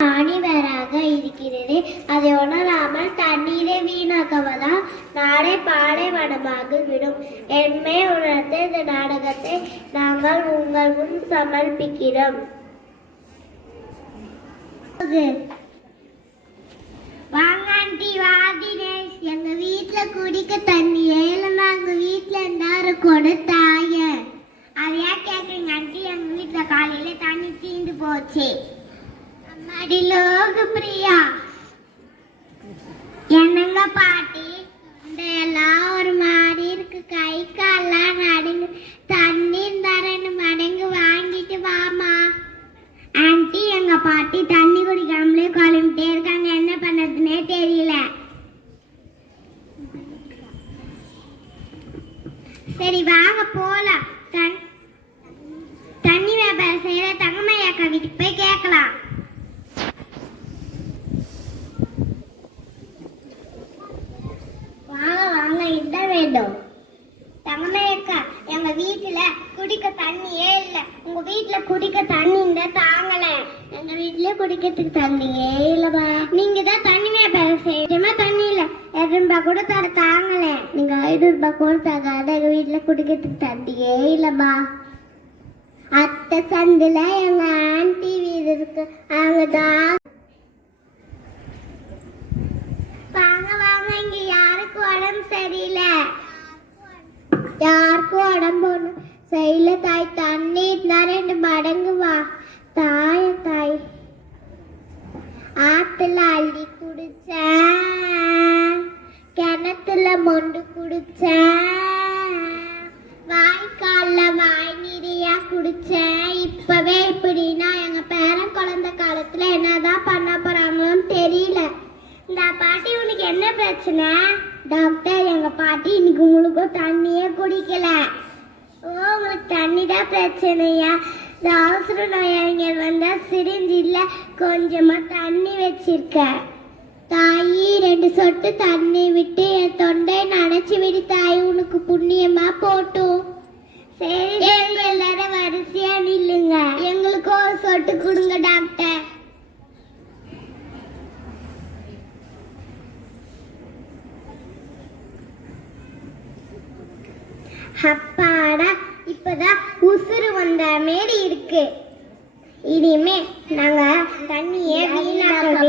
ஆணிவேராக இருக்கிறது. அதை உணராமல் தண்ணீரை வீணாக்குவதால் நாடே பாலைவனமாக விடும். என்மை உணர்ந்த இந்த நாடகத்தை நாங்கள் உங்கள் முன் சமர்ப்பிக்கிறோம். வாங்க ஆண்டி, வா தினேஷ். எங்க வீட்டுல குடிக்க தண்ணி ஏழமா எங்க வீட்டுல எல்லாரும் கொடுத்தாய. அதையா கேக்குறீங்க ஆண்டி? எங்க வீட்டுல காலையில தண்ணி தீந்து போச்சு. அம்மாடி லோக பிரியா, என்னங்க பாட்டி எல்லாம் ஒரு மாதிரி இருக்கு, கை கால்லாம் நடுங்கு. தண்ணி இருந்தா 2 மடங்கு வாங்கிட்டு வாமா. ஆண்டி, எங்க பாட்டி தண்ணி குடிக்காமலே குழம்பிட்டே இருக்காங்க, என்ன பண்ணதுன்னே தெரியல. சரி வாங்க போலாம். தண்ணி வியாபாரம் செய்யற தங்கமையாக்கா வீட்டுக்கு போய் கேட்கலாம். வாங்க வாங்க, என்ன வேண்டும்? தங்கமையாக்கா, எங்க வீட்டுல குடிக்க தண்ணியே இல்ல. உங்க வீட்டுல குடிக்க தண்ணி இருந்தா தாங்கல. எங்க வீட்டுல குடிக்கிறதுக்கு தண்ணியே இல்லப்பா. நீங்க தான் தண்ணி வியாபாரம் செய்யணுமா? தண்ணி இல்ல, 2 ரூபாய் கூட தர தாங்கல. நீங்க 500 ரூபாய் கூட தராத. எங்க வீட்டுல குடிக்கிறதுக்கு தண்ணியே இல்லப்பா. அத்தை சந்துல எங்க ஆண்டி வீடு இருக்கு, அங்கதான். வாங்க வாங்க, இங்க யாருக்கும் உடம்பு சரியில்லை. யாருக்கும் உடம்பு செய்யல தாய். தண்ணி இருந்தா 2 மடங்கு வா தாய். தாய் ஆத்துல அள்ளி குடிச்சேன், கிணத்துல மொண்டு குடிச்சேன், வாய்க்கால்ல வாய் நிறையா குடிச்சேன். இப்பவே இப்படின்னா எங்க பேரன் குழந்தை காலத்துல என்னதான் பண்ண போறாங்கன்னு தெரியல. இந்த பாட்டி, உனக்கு என்ன பிரச்சனை? டாக்டர், எங்க பாட்டி இன்னைக்கு முழுக்கும் தண்ணியே குடிக்கல. ஓ, உங்களுக்கு தண்ணி தான் பிரச்சனையா? இந்த அவசர நோயாளிகள் வந்தா சிரிஞ்சில கொஞ்சமா தண்ணி வச்சிருக்க தாயி. 2 சொட்டு தண்ணி விட்டு என் தொண்டை நனைச்சு விடு தாய், உனக்கு புண்ணியமா போட்டும். சரி, எல்லாரும் வரிசையா நில்லுங்க, எங்களுக்கு ஒரு சொட்டு கொடுங்க டாக்டர். அப்பாடா, இப்பதான் உசுறு வந்த மாரி இருக்கு. இனிமே நாங்க தண்ணியே வீணாக்கவே